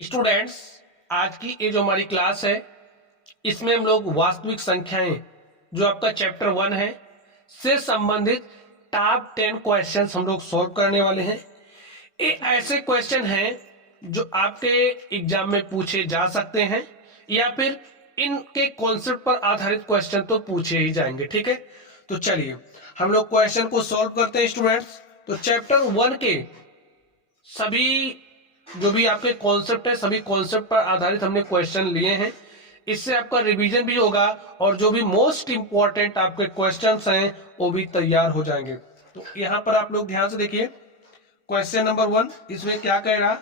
Students, आज की ये जो हमारी क्लास है इसमें हम लोग वास्तविक संख्याएं जो आपका चैप्टर 1 है से संबंधित टॉप 10 क्वेश्चंस हम लोग सॉल्व करने वाले हैं। ये ऐसे क्वेश्चन हैं जो आपके एग्जाम में पूछे जा सकते हैं या फिर इनके कॉन्सेप्ट पर आधारित क्वेश्चन तो पूछे ही जाएंगे। ठीक है, तो चलिए हम लोग क्वेश्चन को सॉल्व करते हैं स्टूडेंट्स। तो चैप्टर 1 के सभी जो भी आपके कॉन्सेप्ट है सभी कॉन्सेप्ट पर आधारित हमने क्वेश्चन लिए हैं। इससे आपका रिवीजन भी होगा और जो भी मोस्ट इंपॉर्टेंट आपके क्वेश्चंस हैं वो भी तैयार हो जाएंगे। तो यहां पर आप लोग ध्यान से देखिए क्वेश्चन नंबर 1, इसमें क्या कह रहा,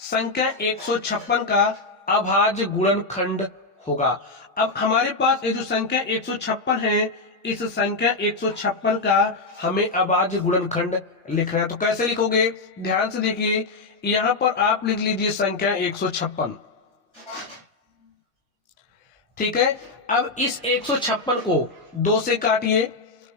संख्या 156 का अभाज्य गुणनखंड होगा। अब हमारे पास ये जो संख्या 156 है, इस संख्या 156 का हमें अभाज्य गुणनखंड लिखना है। तो कैसे लिखोगे, ध्यान से देखिए, यहां पर आप लिख लीजिए संख्या 156। ठीक है, अब इस 156 को 2 से काटिए।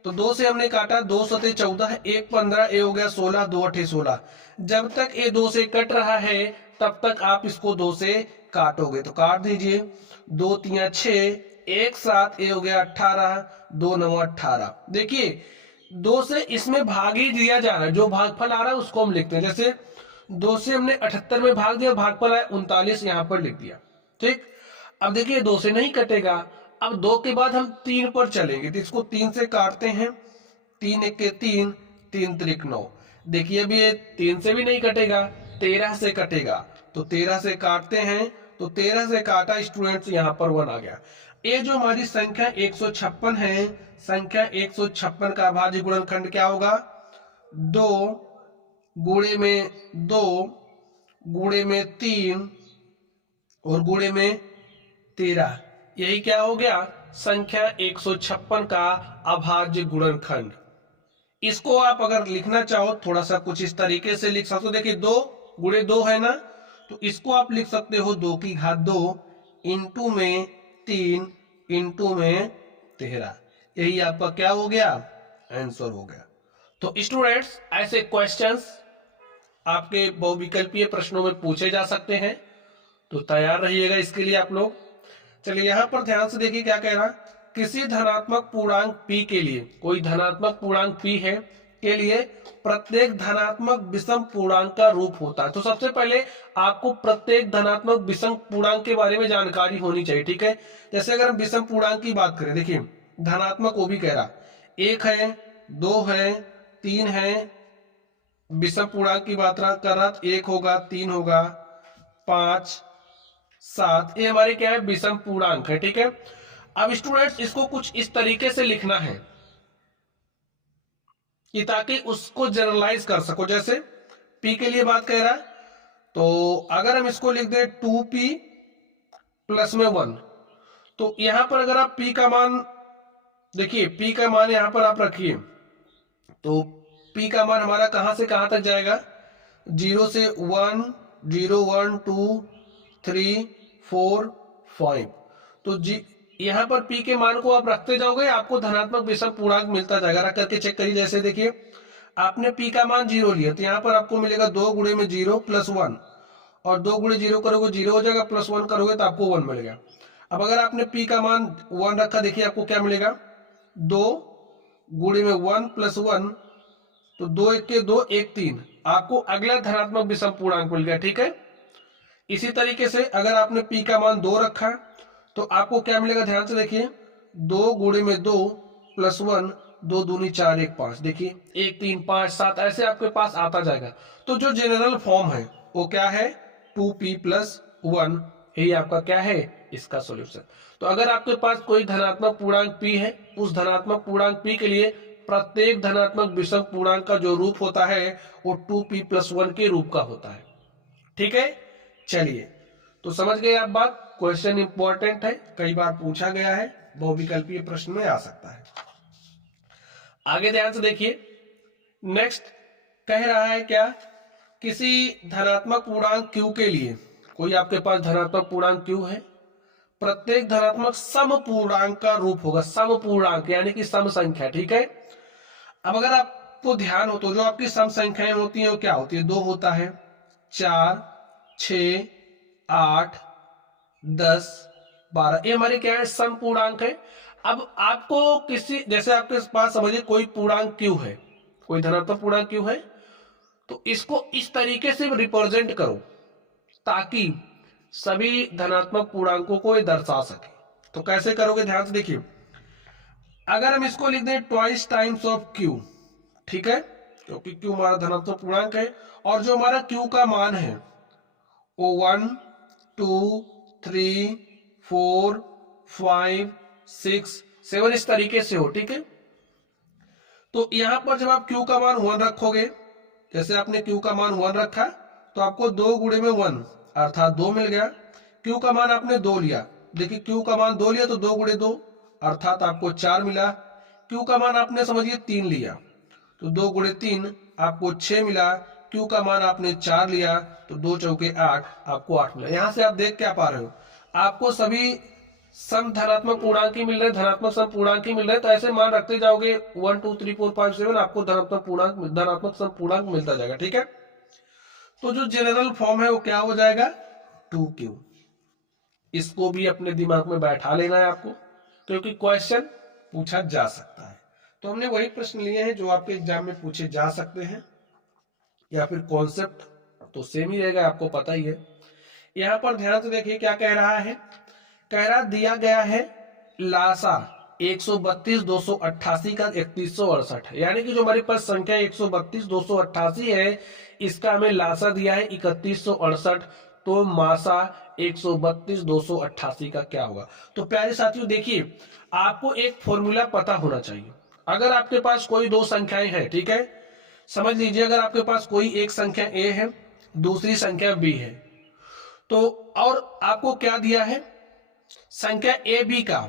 तो 2 से हमने काटा, 2 सते 14, 1 15, ये हो गया 16, 2 अठे 16। जब तक ये 2 से कट रहा है तब तक आप इसको 2 से काटोगे। तो काट दीजिए, 2 3 6, 1 7, ये हो गया 18, 2 9 18। देखिए 2 से इसमें भाग ही दिया जा रहा है, जो भागफल आ रहा है उसको हम लिखते हैं। जैसे 2 से हमने 78 में भाग दिया, भागफल आया 39, यहां पर लिख दिया। ठीक, अब देखिए 2 से नहीं कटेगा। अब 2 के बाद हम 3 पर चलेंगे, तो इसको 3 से काटते हैं। 3 1 के 3, 3 त्रिक 9। देखिए अभी ये 3 से भी नहीं कटेगा, 13 से कटेगा। तो 13 से काटते हैं, तो 13 से काटा स्टूडेंट्स, यहां पर 1 आ गया। ये जो हमारी संख्या 156 है, संख्या 156 का अभाज्य गुणनखंड क्या होगा, 2 गुणे में 2 गुणे में 3 और गुणे में 13। यही क्या हो गया, संख्या 156 का अभाज्य गुणनखंड। इसको आप अगर लिखना चाहो थोड़ा सा कुछ इस तरीके से लिख सकते हो। देखिए 2 गुणे 2 है ना, तो इसको आप लिख सकते हो 2 की घात 2 इंटू में 3 इंटू में 13। यही आपका क्या हो गया, आंसर हो गया। तो स्टूडेंट्स, ऐसे क्वेश्चंस आपके बहुविकल्पीय प्रश्नों में पूछे जा सकते हैं, तो तैयार रहिएगा इसके लिए आप लोग। चलिए यहां पर ध्यान से देखिए क्या कह रहा, किसी धनात्मक पूर्णांक p के लिए, कोई धनात्मक पूर्णांक p है के लिए प्रत्येक धनात्मक विषम पूर्णांक का रूप होता है। तो सबसे पहले आपको प्रत्येक धनात्मक विषम पूर्णांक के बारे में जानकारी होनी चाहिए। ठीक है, जैसे अगर हम विषम पूर्णांक की बात करें, देखिए धनात्मक वो भी कह रहा 1 है, 2 है, 3 है। विषम पूर्णांक की बात कर रहा, 1 होगा, 3 होगा, 5 7, ये हमारे क्या है, विषम पूर्णांक है। ठीक है, अब स्टूडेंट्स इसको कुछ इस तरीके से लिखना है कि ताकि उसको जनरलाइज कर सको। जैसे p के लिए बात कह रहा है, तो अगर हम इसको लिख दें 2p प्लस में 1, तो यहां पर अगर आप p का मान देखिए, p का मान यहां पर आप रखिए, तो p का मान हमारा कहां से कहां तक जाएगा, 0 से 1, 0 1 2 3 4 5। तो यहां पर p के मान को आप रखते जाओगे, आपको धनात्मक विषम पूर्णांक मिलता जाएगा। रख करके चेक करिए, जैसे देखिए आपने p का मान 0 लिया, तो यहां पर आपको मिलेगा 2 गुणे में 0 प्लस 1, और 2 गुणे 0 करोगे 0 हो जाएगा, प्लस 1 करोगे तो आपको 1 मिलेगा। अब अगर आपने p का मान 1 रखा, देखिए आपको क्या मिलेगा, 2 गुणे में 1 प्लस 1, तो 2 1 के 2, 1 3, आपको अगला धनात्मक विषम पूर्णांक मिल गया। ठीक है, इसी तरीके से अगर आपने p का मान 2 रखा तो आपको क्या मिलेगा, ध्यान से देखिए, 2 गुणे में 2 प्लस 1, 2 दूनी 4 1 5। देखिए 1 3 5 7 ऐसे आपके पास आता जाएगा। तो जो जनरल फॉर्म है वो क्या है, 2p प्लस 1, यही आपका क्या है, इसका सॉल्यूशन। तो अगर आपके पास कोई धनात्मक पूर्णांक p है, उस धनात्मक पूर्णांक p के लिए प्रत्येक धनात्मक विषम पूर्णांक का जो रूप होता है वो 2p प्लस 1 के रूप का होता है। ठीक है, चलिए तो समझ गए आप बात। क्वेश्चन इंपॉर्टेंट है, कई बार पूछा गया है, बहुविकल्पीय प्रश्न में आ सकता है। आगे ध्यान से देखिए, नेक्स्ट कह रहा है क्या, किसी धनात्मक पूर्णांक q के लिए, कोई आपके पास धनात्मक पूर्णांक q है, प्रत्येक धनात्मक सम पूर्णांक का रूप होगा। सम पूर्णांक यानी कि सम संख्या। ठीक है, अब अगर आपको ध्यान हो तो जो आपकी सम संख्याएं होती हैं वो क्या होती है, 2 होता है, 4 6 8, 10, 12, ये हमारे क्या है, सम पूर्णांक है। अब आपको किसी, जैसे आपके पास समझिए कोई पूर्णांक क्यू है, कोई धनात्मक पूर्णांक क्यू है, तो इसको इस तरीके से रिप्रेजेंट करो ताकि सभी धनात्मक पूर्णांकों को ये दर्शा सके। तो कैसे करोगे, ध्यान से देखिए। अगर हम इसको लिख दें ट्वाइस टाइम्स ऑफ क्यू, ठीक है, क्योंकि क्यू हमारा धनात्मक पूर्णांक है, और जो हमारा क्यू का मान है वो 1, 2, 3, 4, 5, 6, 7 इस तरीके से हो, ठीक है। तो यहां पर जब आप क्यू का मान 1 रखोगे, जैसे आपने क्यू का मान 1 रखा, तो आपको 2 गुणे में 1 अर्थात 2 मिल गया। क्यू का मान आपने 2 लिया, देखिए क्यू का मान 2 लिया तो 2 गुणे 2 अर्थात आपको 4 मिला। क्यू का मान आपने समझिए 3 लिया, तो 2 गुणे 3 आपको 6 मिला। क्यू का मान आपने 4 लिया, तो 2 चौके 8, आपको 8 मिला। यहां से आप देख क्या पा रहे हो, आपको सभी सम धनात्मक पूर्णांक ही मिल रहे, धनात्मक सम पूर्णांक ही मिल रहे, तो ऐसे मान रखते जाओगे 1, 2, 3, 4, 5, 7 आपको धनात्मक पूर्णांक, धनात्मक सम पूर्णांक मिलता जाएगा, ठीक है। तो जो जनरल फॉर्म है वो क्या हो जाएगा, 2q। इसको भी अपने दिमाग में बैठा लेना है आपको, क्योंकि क्वेश्चन पूछा जा सकता है। तो हमने वही प्रश्न लिए हैं जो आपके एग्जाम में पूछे जा सकते हैं, या फिर कॉन्सेप्ट तो सेम ही रहेगा, आपको पता ही है। यहां पर ध्यान से देखिए क्या कह रहा है, कह रहा दिया गया है लासा 132 288 का 3168 है, यानी कि जो हमारे पास संख्या 132 288 है, इसका हमें लासा दिया है 3168, तो मासा 132 288 का क्या होगा। तो प्यारे साथियों देखिए, आपको एक फॉर्मूला पता होना चाहिए। अगर आपके पास कोई दो संख्याएं हैं, ठीक है, समझ लीजिए अगर आपके पास कोई एक संख्या ए है, दूसरी संख्या बी है, तो और आपको क्या दिया है, संख्या ए बी का,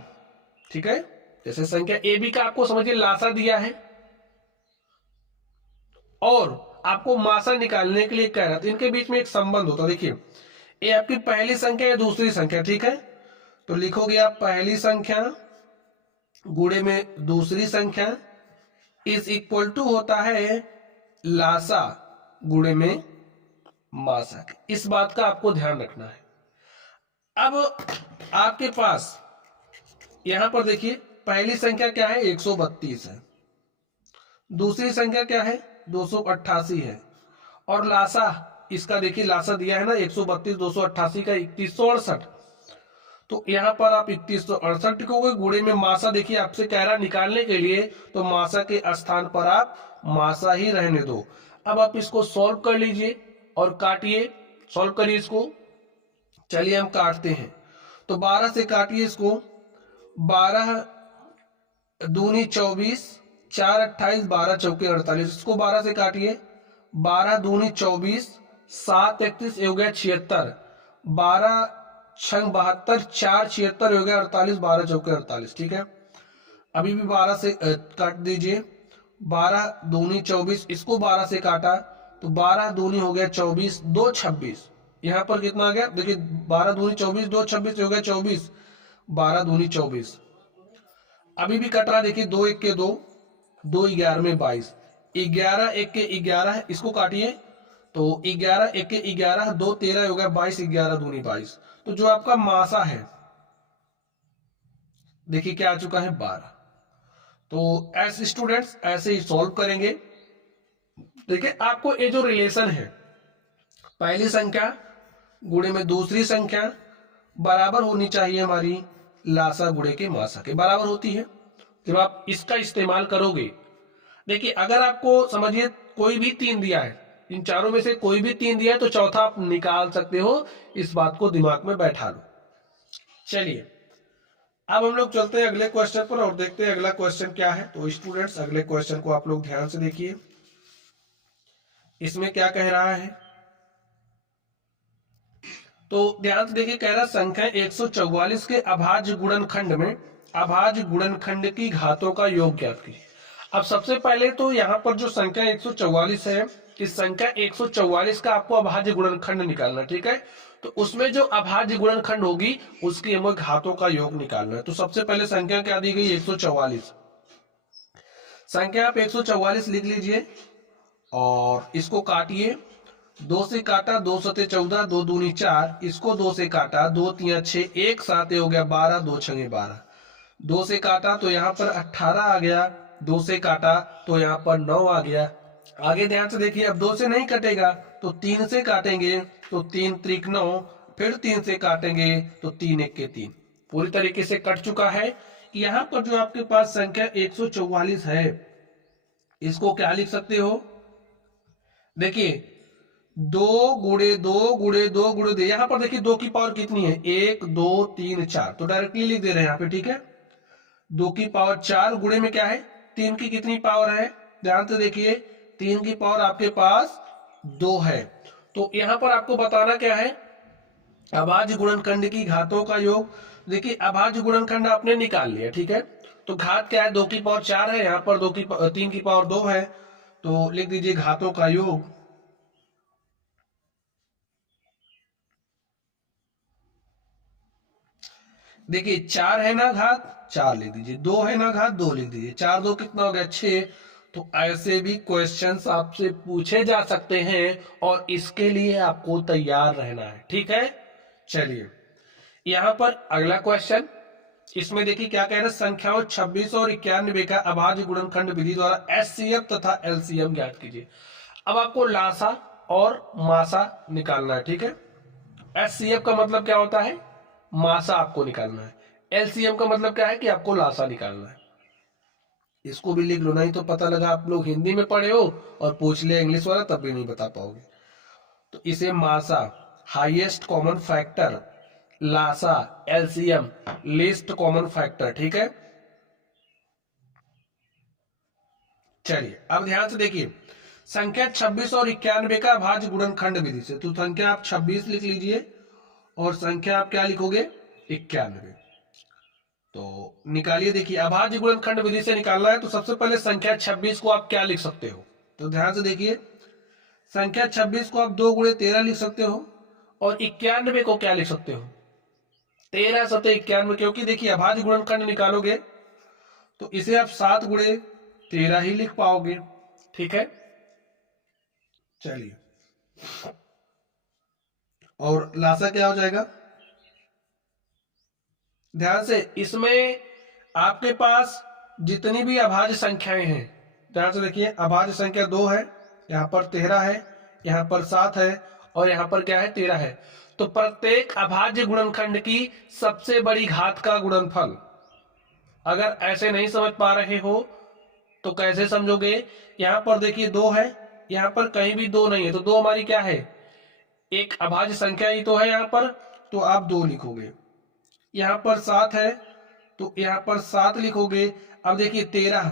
ठीक है, जैसे संख्या ए बी का आपको समझिए लासा दिया है, और आपको मासा निकालने के लिए कह रहा था। इनके बीच में एक संबंध होता है, देखिए ये आपकी पहली संख्या है, दूसरी संख्या, ठीक है, तो लिखोगे आप पहली संख्या गुणे में दूसरी संख्या इज इक्वल टू होता है लासा गुणे में मासा। इस बात का आपको ध्यान रखना है। अब आपके पास यहां पर देखिए पहली संख्या क्या है, 132 है, दूसरी संख्या क्या है, 288 है, और लासा इसका देखिए लासा दिया है ना 132 288 का 3168, तो यहां पर आप 3168 लिखोगे, गुणे में मासा देखिए आपसे कह रहा निकालने के लिए, तो मासा के स्थान पर आप मासा ही रहने दो। अब आप इसको सॉल्व कर लीजिए और काटिए, सॉल्व करिए इसको। चलिए हम काटते हैं, तो 12 से काटिए इसको, 12 दूनी 24, 4 28, 12 चौके 48, इसको 12 से काटिए, 12 दूनी 24, 7 31 हो गया 76, 12 छंग 72, 4 76 हो गया 48, 12 चौके 48, ठीक है। अभी भी 12 से काट दीजिए, 12 दूनी 24, इसको 12 से काटा, तो 12 दूनी हो गया 24, 2 26, यहां पर कितना आ गया, देखिए 12 दूनी 24, 2 26 हो गया 24, 12 दूनी 24। अभी भी कट रहा, देखिए 2 1 के 2, 2 11 में 22, 11 1 के 11, इसको काटिए, तो 11 1 के 11, 2 13 हो गया 22, 11 दूनी 22। तो जो आपका मासा है देखिए क्या आ चुका है, 12। तो एज स्टूडेंट्स ऐसे ही सॉल्व करेंगे। देखिए आपको ये जो रिलेशन है, पहली संख्या गुणे में दूसरी संख्या बराबर होनी चाहिए हमारी लासा गुणे के मासा के बराबर होती है। जब आप इसका इस्तेमाल करोगे, देखिए अगर आपको समझिए कोई भी 3 दिया है, इन चारों में से कोई भी 3 दिया है, तो चौथा आप निकाल सकते हो, इस बात को दिमाग में बैठा लो। चलिए अब हम लोग चलते हैं अगले क्वेश्चन पर और देखते हैं अगला क्वेश्चन क्या है। तो स्टूडेंट्स अगले क्वेश्चन को आप लोग ध्यान से देखिए, इसमें क्या कह रहा है, तो ध्यान से देखिए, कह रहा संख्या 144 के अभाज्य गुणनखंड में अभाज्य गुणनखंड की घातों का योग ज्ञात कीजिए। अब सबसे पहले तो यहाँ पर जो संख्या 144 है, इस संख्या 144 का आपको अभाज्य गुणनखंड निकालना, ठीक है। तो उसमें जो अभाज्य गुणनखंड होगी उसकी हमें घातों का योग निकालना है। तो सबसे पहले संख्या क्या दी गई, 144, संख्या आप 144 लिख लीजिए और इसको काटिए, 2 से काटा, 2 सते 14, 2 दूनी 4, इसको 2 से काटा, 2 तिया 6, 1 7 हो गया 12, 2 छंगे 12, 2 से काटा तो यहाँ पर 18 आ गया, 2 से काटा तो यहाँ पर 9 आ गया। आगे ध्यान से देखिए, अब 2 से नहीं कटेगा तो 3 से काटेंगे तो 3 त्रिक 9, फिर 3 से काटेंगे तो 3 एक के 3, पूरी तरीके से कट चुका है। यहाँ पर जो आपके पास संख्या 144 है, इसको क्या लिख सकते हो, देखिए 2 गुणे 2 गुणे 2 गुणे 2, यहां पर देखिए 2 की पावर कितनी है, 1 2 3 4, तो डायरेक्टली लिख दे रहे हैं यहाँ पे, ठीक है। 2 की पावर 4 गुणे में क्या है, 3 की कितनी पावर है, ध्यान से देखिए 3 की पावर आपके पास 2 है। तो यहां पर आपको बताना क्या है, अभाज्य गुणनखंड की घातों का योग। देखिए अभाज्य गुणनखंड आपने निकाल लिया, ठीक है। तो घात क्या है, 2 की पावर 4 है, यहाँ पर 3 की पावर 2 है, तो लिख दीजिए घातों का योग। देखिए 4 है ना घात, 4 लिख दीजिए, 2 है ना घात, 2 लिख दीजिए, 4 2 कितना हो गया 6। तो ऐसे भी क्वेश्चंस आपसे पूछे जा सकते हैं और इसके लिए आपको तैयार रहना है, ठीक है। चलिए यहां पर अगला क्वेश्चन, इसमें देखिए क्या कह रहे हैं, संख्याओं 26 और 91 का अभाज्य गुणनखंड विधि द्वारा एचसीएफ तथा एलसीएम ज्ञात कीजिए। अब आपको लासा और मासा निकालना है, ठीक है। एचसीएफ का मतलब क्या होता है, मासा आपको निकालना है, एलसीएम का मतलब क्या है कि आपको लासा निकालना है। इसको भी लिख लो, नहीं तो पता लगा आप लोग हिंदी में पढ़े हो और पूछ लिया इंग्लिश वाला, तब भी नहीं बता पाओगे। तो इसे मासा हाईएस्ट कॉमन फैक्टर, लासा एलसीएम लीस्ट कॉमन फैक्टर, ठीक है। चलिए अब ध्यान से देखिए, संख्या 26 और 91 का अभाज्य गुणनखंड विधि से, तो संख्या आप 26 लिख लीजिए और संख्या आप क्या लिखोगे 91, तो निकालिए। देखिए अभाज्य गुणनखंड विधि से निकालना है, तो सबसे पहले संख्या 26 को आप क्या लिख सकते हो, तो ध्यान से देखिए संख्या 26 को आप 2 गुणे 13 लिख सकते हो, और 91 को क्या लिख सकते हो 13 सते 91, क्योंकि देखिए अभाज्य गुणनखंड निकालोगे तो इसे आप 7 गुणे 13 ही लिख पाओगे, ठीक है। चलिए और लासा क्या हो जाएगा, ध्यान से इसमें आपके पास जितनी भी अभाज्य संख्याएं हैं, ध्यान से देखिए अभाज्य संख्या 2 है, यहाँ पर 13 है, यहाँ पर 7 है, और यहाँ पर क्या है 13 है। तो प्रत्येक अभाज्य गुणनखंड की सबसे बड़ी घात का गुणनफल, अगर ऐसे नहीं समझ पा रहे हो तो कैसे समझोगे, यहाँ पर देखिए 2 है, यहाँ पर कहीं भी 2 नहीं है, तो 2 हमारी क्या है, एक अभाज्य संख्या ही तो है यहाँ पर, तो आप 2 लिखोगे। यहाँ पर 7 है तो यहाँ पर 7 लिखोगे। अब देखिए 13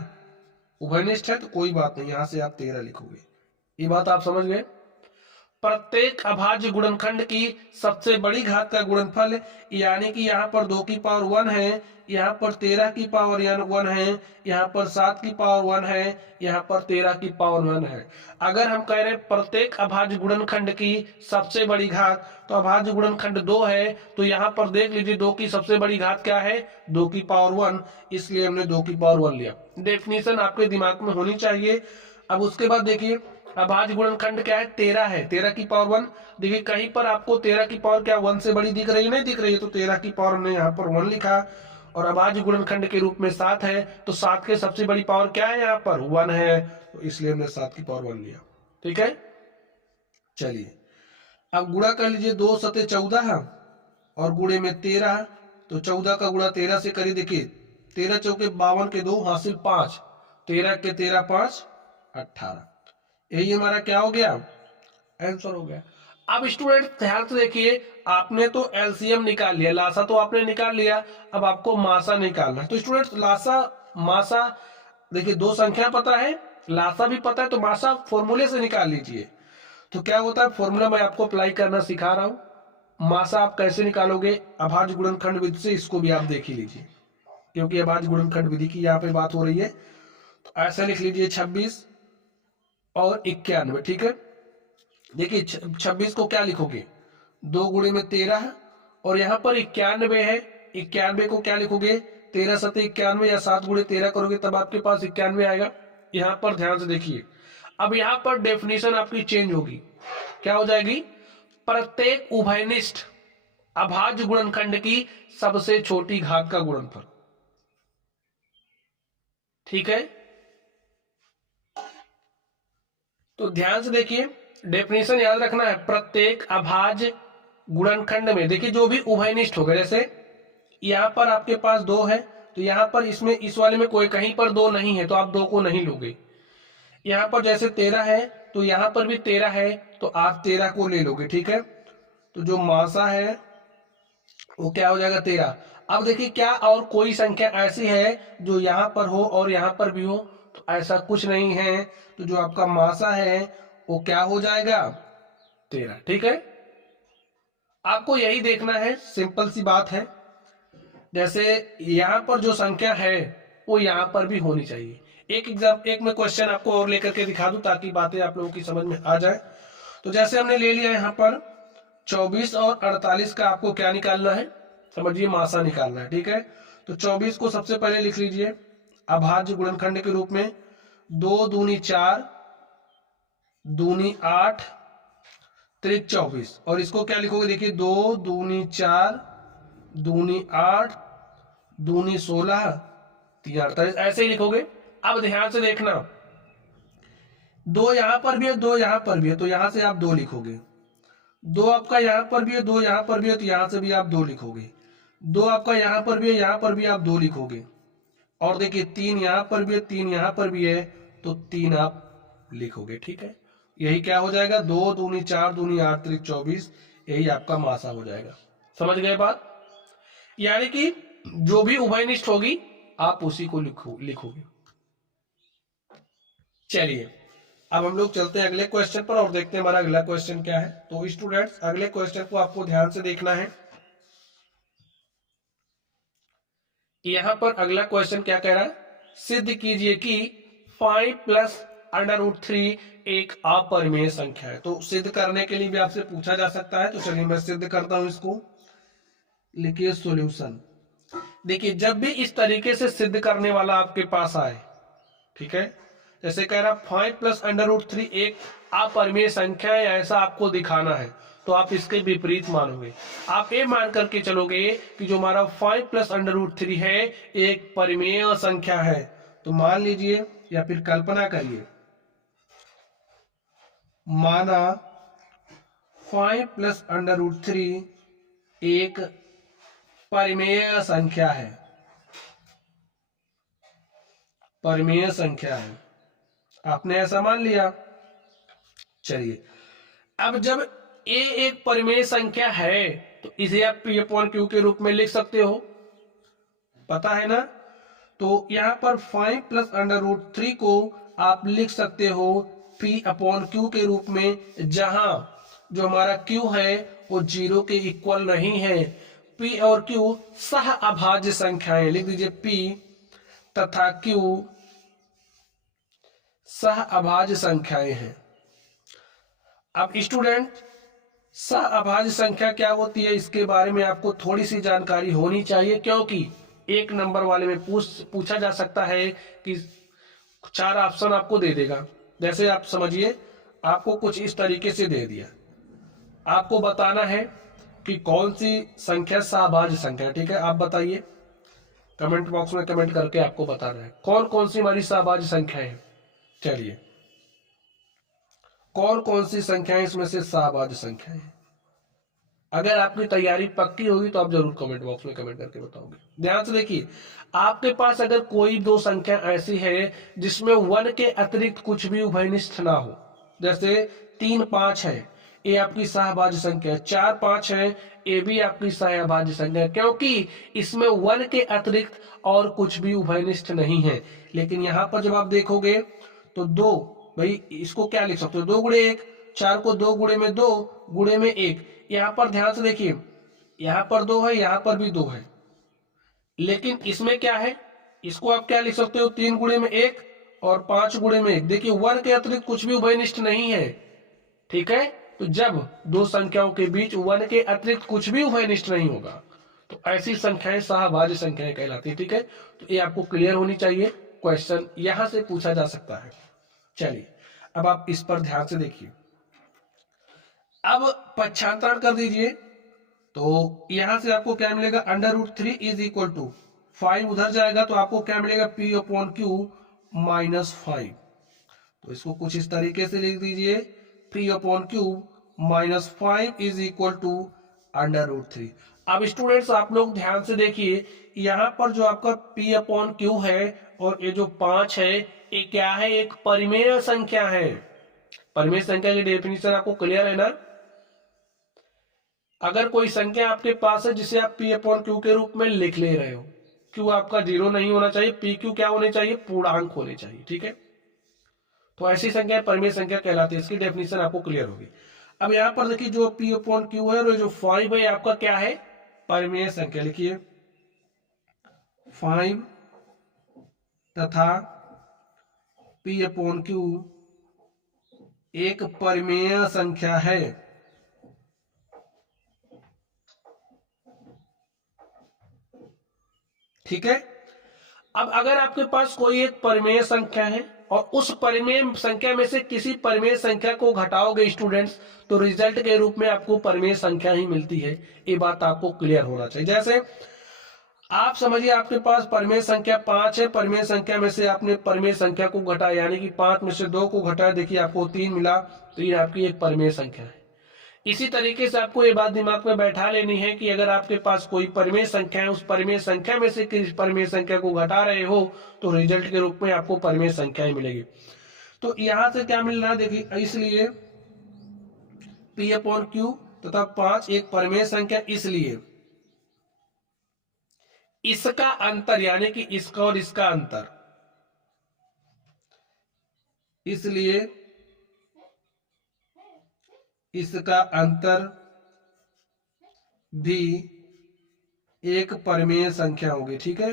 उभयनिष्ठ है तो कोई बात नहीं, यहां से आप 13 लिखोगे। ये बात आप समझ गए। प्रत्येक अभाज्य गुणनखंड की सबसे बड़ी घात का गुणनफल, यानी कि यहाँ पर 2 की पावर 1 है, यहाँ पर 13 की पावर 1 है, यहाँ पर 7 की पावर 1 है, यहाँ पर 13 की पावर 1 है। अगर हम कह रहे प्रत्येक अभाज्य गुणनखंड की सबसे बड़ी घात, तो अभाज्य गुणनखंड 2 है, तो यहाँ पर देख लीजिए 2 की सबसे बड़ी घात क्या है 2 की पावर 1, इसलिए हमने 2 की पावर 1 लिया। डेफिनेशन आपके दिमाग में होनी चाहिए। अब उसके बाद देखिए अभाज्य गुणनखंड क्या है 13 है, 13 की पावर 1, देखिए कहीं पर आपको 13 की पावर क्या 1 से बड़ी दिख रही है, नहीं दिख रही है, तो 13 की पावर हमने यहाँ पर 1 लिखा। और अभाज्य गुणनखंड के रूप में 7 है, तो 7 के सबसे बड़ी पावर क्या है यहाँ पर 1 है, तो इसलिए हमने 7 की पावर 1 लिया, ठीक है। चलिए अब गुणा कर लीजिए, 2 सते 14 और गुणे में 13, तो 14 का गुणा 13 से करिए, देखिए 13 चौके 52 के 2 हासिल 5, 13 के 13 5 18, यही हमारा क्या हो गया आंसर हो गया। अब स्टूडेंट ध्यान से देखिए, आपने तो एलसीएम निकाल लिया, लासा तो आपने निकाल लिया, अब आपको मासा निकालना है। तो स्टूडेंट लासा मासा, देखिए 2 संख्या पता है, लासा भी पता है, तो मासा फॉर्मूले से निकाल लीजिए। तो क्या होता है, फॉर्मूला मैं आपको अप्लाई करना सिखा रहा हूं। मासा आप कैसे निकालोगे अभाज्य गुणनखंड विधि से, इसको भी आप देख ही लीजिए, क्योंकि अभाज्य गुणनखंड विधि की यहाँ पे बात हो रही है। तो ऐसा लिख लीजिए 26 और 91, ठीक है। देखिए 26 को क्या लिखोगे 2 गुणे में 13, और यहाँ पर 91 है, 91 को क्या लिखोगे 13 सते 91, या 7 गुणे 13 करोगे तब आपके पास 91 आएगा। यहाँ पर ध्यान से देखिए, अब यहाँ पर डेफिनेशन आपकी चेंज होगी, क्या हो जाएगी, प्रत्येक उभयनिष्ठ अभाज्य गुणनखंड की सबसे छोटी घात का गुणनफल। ठीक है, तो ध्यान से देखिए, डेफिनेशन याद रखना है। प्रत्येक अभाज्य गुणनखंड में देखिए जो भी उभयनिष्ठ होगा, जैसे यहां पर आपके पास 2 है तो यहां पर इसमें इस वाले में कोई कहीं पर 2 नहीं है तो आप 2 को नहीं लोगे। यहां पर जैसे 13 है तो यहां पर भी 13 है तो आप 13 को ले लोगे। ठीक है, तो जो मासा है वो क्या हो जाएगा, 13। अब देखिए क्या और कोई संख्या ऐसी है जो यहां पर हो और यहां पर भी हो, तो ऐसा कुछ नहीं है। तो जो आपका मासा है वो क्या हो जाएगा, 13। ठीक है, आपको यही देखना है, सिंपल सी बात है। जैसे यहां पर जो संख्या है वो यहां पर भी होनी चाहिए। एक मैं क्वेश्चन आपको और लेकर के दिखा दूं ताकि बातें आप लोगों की समझ में आ जाए। तो जैसे हमने ले लिया यहाँ पर 24 और 48 का आपको क्या निकालना है, समझिए मासा निकालना है। ठीक है, तो 24 को सबसे पहले लिख लीजिए अभाज्य गुणनखंड के रूप में, 2 दूनी 4 दूनी 8 त्रिक 24, और इसको क्या लिखोगे, देखिए 2 दूनी 4 दूनी 8 दूनी 16 3 48, ऐसे ही लिखोगे। अब ध्यान से देखना, 2 यहां पर भी है 2 यहां पर भी है तो यहां से आप 2 लिखोगे, 2 आपका यहां पर भी है 2 यहां पर भी है तो यहां से भी आप 2 लिखोगे, 2 आपका यहां पर भी है यहां पर भी आप 2 लिखोगे, और देखिए 3 यहां पर भी है 3 यहां पर भी है तो 3 आप लिखोगे। ठीक है, यही क्या हो जाएगा, 2 दूनी 4 दूनी 8 त्रिक 24, यही आपका मासा हो जाएगा। समझ गए बात, यानी कि जो भी उभयनिष्ठ होगी आप उसी को लिखोगे। चलिए अब हम लोग चलते हैं अगले क्वेश्चन पर और देखते हैं हमारा अगला क्वेश्चन क्या है। तो स्टूडेंट्स अगले क्वेश्चन को आपको ध्यान से देखना है। यहां पर अगला क्वेश्चन क्या कह रहा है, सिद्ध कीजिए कि 5 प्लस √3 एक अपरिमेय संख्या है। तो सिद्ध करने के लिए भी आपसे पूछा जा सकता है, तो चलिए मैं सिद्ध करता हूं इसको। लिखिए सॉल्यूशन। देखिए जब भी इस तरीके से सिद्ध करने वाला आपके पास आए, ठीक है, जैसे कह रहा 5 प्लस √3 एक अपरिमेय संख्या है, ऐसा आपको दिखाना है, तो आप इसके विपरीत मानोगे। आप ये मान करके चलोगे कि जो हमारा 5 प्लस √3 है एक परिमेय संख्या है। तो मान लीजिए या फिर कल्पना करिए, माना 5 प्लस √3 एक परिमेय संख्या है, परिमेय संख्या है, आपने ऐसा मान लिया। चलिए अब जब a एक परिमेय संख्या है तो इसे आप P/Q के रूप में लिख सकते हो, पता है ना। तो यहां पर 5 प्लस √3 को आप लिख सकते हो P/Q के रूप में, जहां जो हमारा Q है वो 0 के इक्वल नहीं है। P और Q सह अभाज्य संख्याएं, लिख दीजिए P तथा Q सह अभाज्य संख्याएं हैं। अब स्टूडेंट सह अभाज्य संख्या क्या होती है इसके बारे में आपको थोड़ी सी जानकारी होनी चाहिए, क्योंकि एक नंबर वाले में पूछा जा सकता है कि 4 ऑप्शन आपको दे देगा। जैसे आप समझिए आपको कुछ इस तरीके से दे दिया, आपको बताना है कि कौन सी संख्या सहअभाज्य संख्या है। ठीक है, आप बताइए, कमेंट बॉक्स में कमेंट करके आपको बताना है कौन कौन सी हमारी सहअभाज्य संख्या है। चलिए कौन कौन सी संख्याएं इसमें से सहअभाज्य संख्याएं हैं। अगर आपकी तैयारी पक्की होगी तो आप जरूर कमेंट बॉक्स में कमेंट करके बताओगे। ध्यान से देखिए, आपके पास अगर कोई 2 संख्या ऐसी है जिसमें 1 के अतिरिक्त कुछ भी उभयनिष्ठ ना हो, जैसे 3 5 है, ये आपकी सहअभाज्य संख्या है, 4 5 है, ये भी आपकी सहअभाज्य संख्या है, क्योंकि इसमें 1 के अतिरिक्त और कुछ भी उभयनिष्ठ नहीं है। लेकिन यहाँ पर जब आप देखोगे तो 2, भाई इसको क्या लिख सकते हो, 2 गुणे 1, 4 को 2 गुणे में 2 गुणे में 1। यहाँ पर ध्यान से देखिए, यहाँ पर 2 है, यहाँ पर भी 2 है, लेकिन इसमें क्या है, इसको आप क्या लिख सकते हो, 3 गुणे में 1 और 5 गुणे में 1। देखिए 1 के अतिरिक्त कुछ भी उभयनिष्ठ नहीं है। ठीक है, तो जब 2 संख्याओं के बीच 1 के अतिरिक्त कुछ भी उभयनिष्ठ नहीं होगा तो ऐसी संख्याएं सहअभाज्य संख्याएं कहलाती है। ठीक है, तो ये आपको क्लियर होनी चाहिए, क्वेश्चन यहां से पूछा जा सकता है। चलिए अब आप इस पर ध्यान से देखिए, अब पक्षांतरण कर दीजिए, तो यहां से आपको क्या मिलेगा, √3 इज इक्वल टू 5 उधर जाएगा तो आपको क्या मिलेगा, P/Q -5। तो इसको कुछ इस तरीके से लिख दीजिए, P/Q -5 इज इक्वल टू √3। अब स्टूडेंट्स आप लोग ध्यान से देखिए, यहाँ पर जो आपका P/Q है और ये जो 5 है, ये क्या है, एक परिमेय संख्या है। परिमेय संख्या की डेफिनेशन आपको क्लियर है ना। अगर कोई संख्या आपके पास है जिसे आप P/Q के रूप में लिख ले रहे हो, Q आपका 0 नहीं होना चाहिए, PQ क्या होने चाहिए, पूर्णांक होने चाहिए, ठीक है। तो ऐसी संख्या परिमेय संख्या कहलाती है, इसकी डेफिनेशन आपको क्लियर होगी। अब यहां पर देखिए जो P/Q है और जो 5 है आपका क्या है, परिमेय संख्या। लिखिए 5 तथा P/Q एक परिमेय संख्या है। ठीक है। अब अगर आपके पास कोई एक परिमेय संख्या है और उस परिमेय संख्या में से किसी परिमेय संख्या को घटाओगे स्टूडेंट्स, तो रिजल्ट के रूप में आपको परिमेय संख्या ही मिलती है। ये बात आपको क्लियर होना चाहिए। जैसे आप समझिए आपके पास परिमेय संख्या 5 है, परिमेय संख्या में से आपने परिमेय संख्या को घटाया, यानी कि 5 में से 2 को घटाया, देखिए आपको 3 मिला, तो ये आपकी एक परिमेय संख्या है। इसी तरीके से आपको ये बात दिमाग में बैठा लेनी है कि अगर आपके पास कोई परिमेय संख्या है, उस परिमेय संख्या में से किसी परिमेय संख्या को घटा रहे हो, तो रिजल्ट के रूप में आपको परिमेय संख्या ही मिलेगी। तो यहां से क्या मिल रहा है, देखिए इसलिए P/Q तथा 5 एक परिमेय संख्या, इसलिए इसका अंतर, यानी कि इसका और इसका अंतर, इसलिए इसका अंतर भी एक परिमेय संख्या होगी। ठीक है।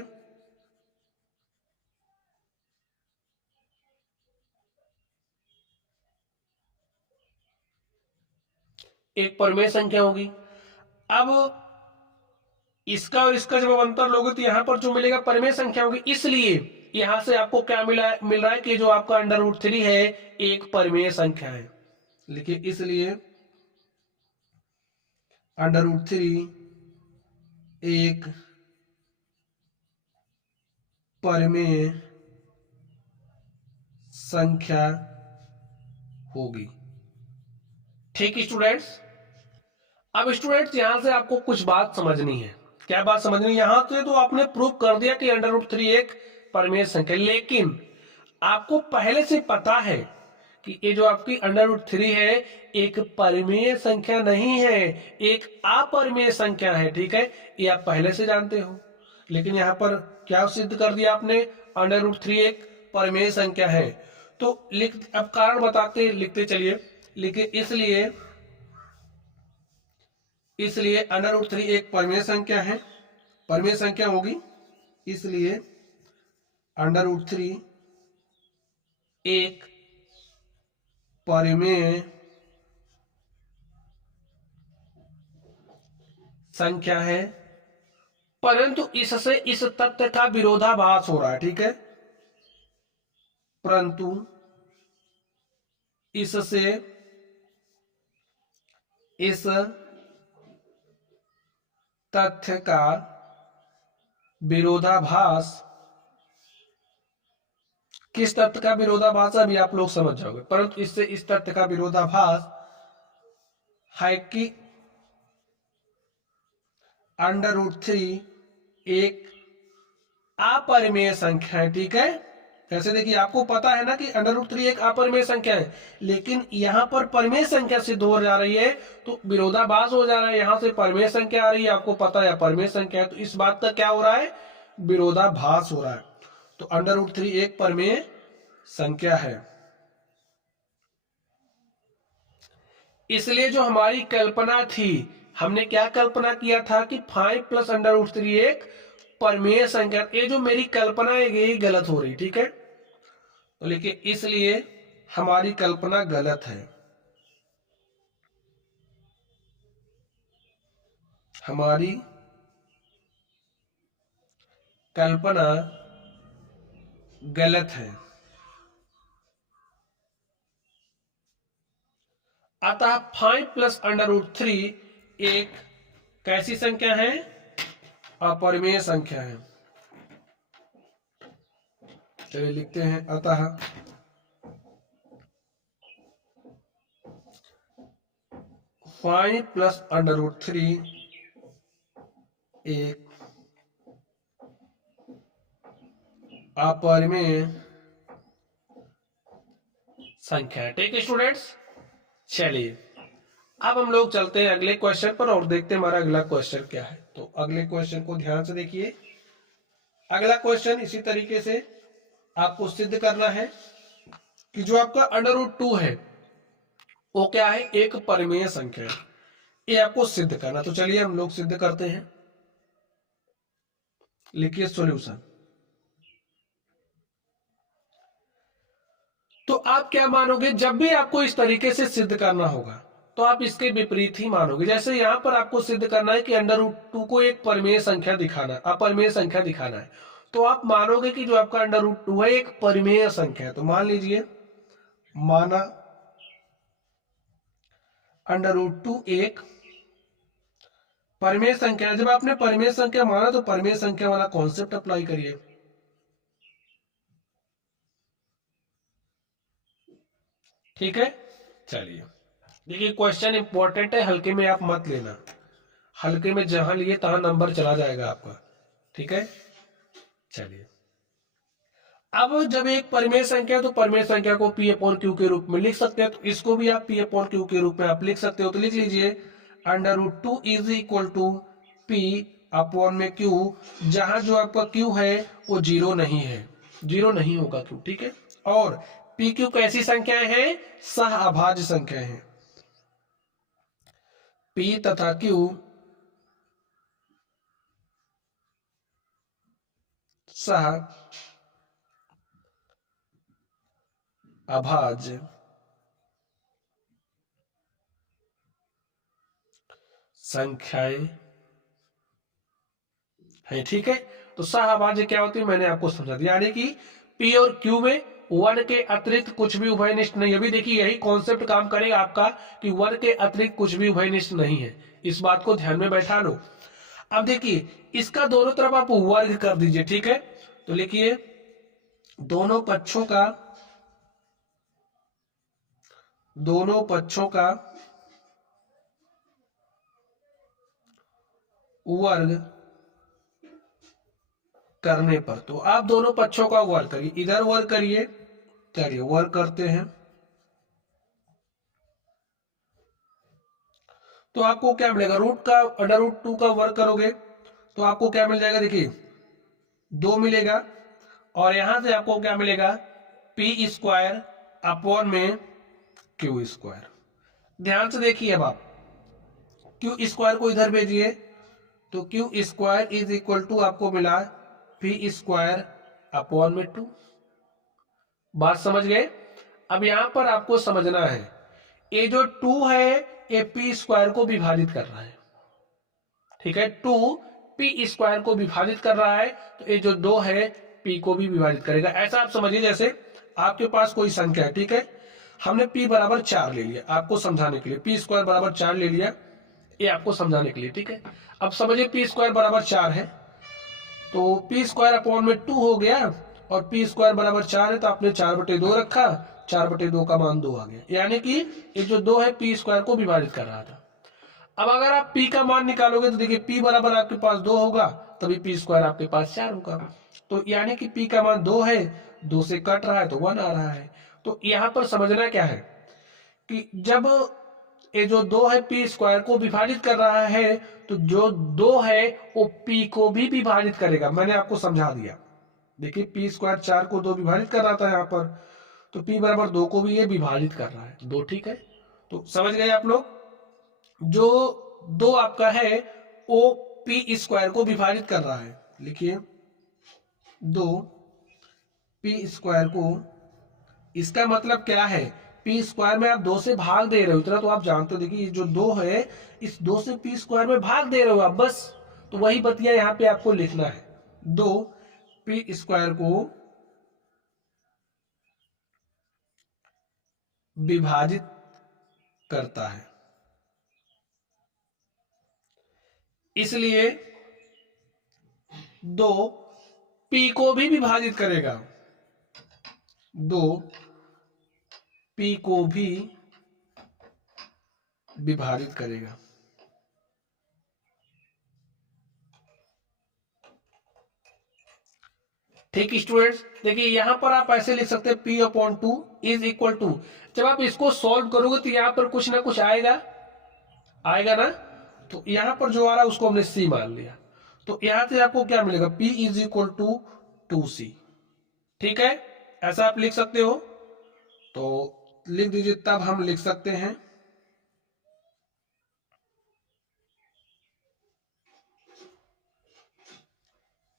एक परिमेय संख्या होगी। अब इसका और इसका जब अंतर लोगे तो यहां पर जो मिलेगा परिमेय संख्या होगी, इसलिए यहां से आपको क्या मिल रहा है कि जो आपका √3 है एक परिमेय संख्या है। लिखिए इसलिए √3 एक परिमेय संख्या होगी। ठीक स्टूडेंट्स। अब स्टूडेंट्स यहां से आपको कुछ बात समझनी है। क्या बात समझनी है, यहां से तो आपने प्रूव कर दिया कि √3 एक परिमेय संख्या, लेकिन आपको पहले से पता है कि ये जो आपकी √3 है एक परिमेय संख्या नहीं है, एक अपरिमेय संख्या है। ठीक है, ये आप पहले से जानते हो, लेकिन यहां पर क्या सिद्ध कर दिया आपने, √3 एक परिमेय संख्या है। तो अब कारण बताते लिखते चलिए। लिखिए इसलिए √3 एक परिमेय संख्या है, परिमेय संख्या होगी, इसलिए √3 एक परिमेय संख्या है, परंतु इससे इस तथ्य का विरोधाभास हो रहा है। ठीक है, परंतु इससे इस तथ्य का विरोधाभास, किस तथ्य का विरोधाभास अभी आप लोग समझ जाओगे, परंतु इससे इस तथ्य का विरोधाभास है कि √3 एक अपरिमेय संख्या है। ठीक है, कैसे, देखिए आपको पता है ना कि √3 एक अपरिमेय संख्या है, लेकिन यहां पर परिमेय संख्या सिद्ध हो जा रही है, तो विरोधाभास हो जा रहा है। यहां से परिमेय संख्या आ रही है, आपको पता है परिमेय संख्या है, तो इस बात का क्या हो रहा है, विरोधाभास हो रहा है। तो √3 एक परिमेय संख्या है। इसलिए जो हमारी कल्पना थी, हमने क्या कल्पना किया था कि 5 + √3 एक परिमेय संख्या, ये जो मेरी कल्पना है यही गलत हो रही। ठीक है, तो लिखिए इसलिए हमारी कल्पना गलत है, हमारी कल्पना गलत है। अतः 5 प्लस अंडर रूट 3 एक कैसी संख्या है? अपरिमेय संख्या है। चलिए लिखते हैं, अतः 5 प्लस अंडर रूट 3 एक अपरिमेय संख्या है। ठीक है स्टूडेंट्स, चलिए अब हम लोग चलते हैं अगले क्वेश्चन पर और देखते हैं हमारा अगला क्वेश्चन क्या है। तो अगले क्वेश्चन को ध्यान से देखिए। अगला क्वेश्चन इसी तरीके से आपको सिद्ध करना है कि जो आपका अंडर रूट 2 है वो क्या है? एक परिमेय संख्या है। ये आपको सिद्ध करना। तो चलिए हम लोग सिद्ध करते हैं। लिखिए सॉल्यूशन। तो आप क्या मानोगे? जब भी आपको इस तरीके से सिद्ध करना होगा तो आप इसके विपरीत ही मानोगे। जैसे यहां पर आपको सिद्ध करना है कि अंडर रूट 2 को एक परिमेय संख्या दिखाना, अपरिमेय संख्या दिखाना है, तो आप मानोगे कि जो आपका अंडर रूट 2 है एक परिमेय संख्या है। तो मान लीजिए, माना अंडर रूट 2 एक परिमेय संख्या। जब आपने परिमेय संख्या माना तो परिमेय संख्या वाला कॉन्सेप्ट अप्लाई करिए। ठीक है, चलिए देखिए क्वेश्चन इंपॉर्टेंट है, हल्के में आप मत लेना। हल्के में जहां लिए तहां नंबर चला जाएगा आपका। ठीक है, चलिए अब जब एक परिमेय संख्या तो परिमेय संख्या को पी अपॉन क्यू के रूप में लिख सकते हैं। तो इसको भी आप पी अपॉन क्यू के रूप में आप लिख सकते हो। तो लिख लीजिए under root 2 is equal to P upon में क्यू, जहां जो आपका क्यू है वो जीरो नहीं है, जीरो नहीं होगा क्यू। ठीक है, और पी क्यू कैसी संख्याएं हैं? सह अभाज्य संख्या है। पी तथा क्यू सह अभाज्य संख्याएं है। ठीक है, तो सहअभाज्य क्या होती है मैंने आपको समझा दिया, यानी कि P और Q में 1 के अतिरिक्त कुछ भी उभयनिष्ठ नहीं। अभी देखिए यही कॉन्सेप्ट काम करेगा आपका कि 1 के अतिरिक्त कुछ भी उभयनिष्ठ नहीं है। इस बात को ध्यान में बैठा लो। अब देखिए इसका दोनों तरफ आप वर्ग कर दीजिए। ठीक है, तो लिखिए दोनों पक्षों का वर्ग करने पर। तो आप दोनों पक्षों का वर्ग करिए, इधर वर्ग करिए। चलिए वर्ग करते हैं। तो आपको क्या मिलेगा? रूट का अंडर रूट 2 का वर्ग करोगे तो आपको क्या मिल जाएगा? देखिए 2 मिलेगा, और यहां से आपको क्या मिलेगा? पी स्क्वायर अपॉन में क्यू स्क्वायर। ध्यान से देखिए, अब आप क्यू स्क्वायर को इधर भेजिए तो Q square is equal to आपको मिला पी स्क्वायर अपॉन में 2। बात समझ गए? अब यहां पर आपको समझना है ये जो 2 है ये पी स्क्वायर को विभाजित कर रहा है। ठीक है, 2 पी स्क्वायर को विभाजित कर रहा है, तो ये जो 2 है पी को भी विभाजित करेगा। ऐसा आप समझिए जैसे आपके पास कोई संख्या है। ठीक है, हमने p बराबर 4 ले लिया आपको समझाने के लिए, पी स्क्वायर बराबर 4 ले लिया, ये आपको समझाने के लिए। ठीक है, अब समझिए पी स्क्वायर बराबर 4 है तो पी स्क्वायर अपॉन में 2 हो गया, और पी स्क्वायर बराबर 4 है तो आपने 4/2 रखा, 4/2 का मान 2 आ गया। यानी कि ये जो 2 है पी स्क्वायर को विभाजित कर रहा था। अब अगर आप p का मान निकालोगे तो देखिए p बराबर आपके पास 2 होगा, तभी p स्क्वायर आपके पास 4 होगा। तो यानी कि p का मान 2 है, 2 से कट रहा है तो 1 आ रहा है। तो यहां पर समझना क्या है कि जब ये जो 2 है p स्क्वायर को विभाजित कर रहा है, तो जो 2 है वो p को भी विभाजित करेगा। मैंने आपको समझा दिया। देखिए p स्क्वायर 4 को 2 विभाजित कर रहा था यहाँ पर, तो p बराबर 2 को भी ये विभाजित कर रहा है 2। ठीक है, तो समझ गए आप लोग? जो 2 आपका है वो पी स्क्वायर को विभाजित कर रहा है। लिखिए 2 पी स्क्वायर को, इसका मतलब क्या है? पी स्क्वायर में आप 2 से भाग दे रहे हो, इतना तो आप जानते हो। देखिए ये जो 2 है इस 2 से पी स्क्वायर में भाग दे रहे हो आप, बस। तो वही बतिया यहाँ पे आपको लिखना है। 2 पी स्क्वायर को विभाजित करता है। इसलिए 2 P को भी विभाजित करेगा, 2 P को भी विभाजित करेगा। ठीक स्टूडेंट्स, देखिए यहां पर आप ऐसे लिख सकते हैं P/2 इज इक्वल टू, जब आप इसको सॉल्व करोगे तो यहां पर कुछ ना कुछ आएगा ना, तो यहां पर जो आ रहा है उसको हमने C मान लिया, तो यहां से आपको क्या मिलेगा, P is equal to 2C। ठीक है, ऐसा आप लिख सकते हो, तो लिख दीजिए, तब हम लिख सकते हैं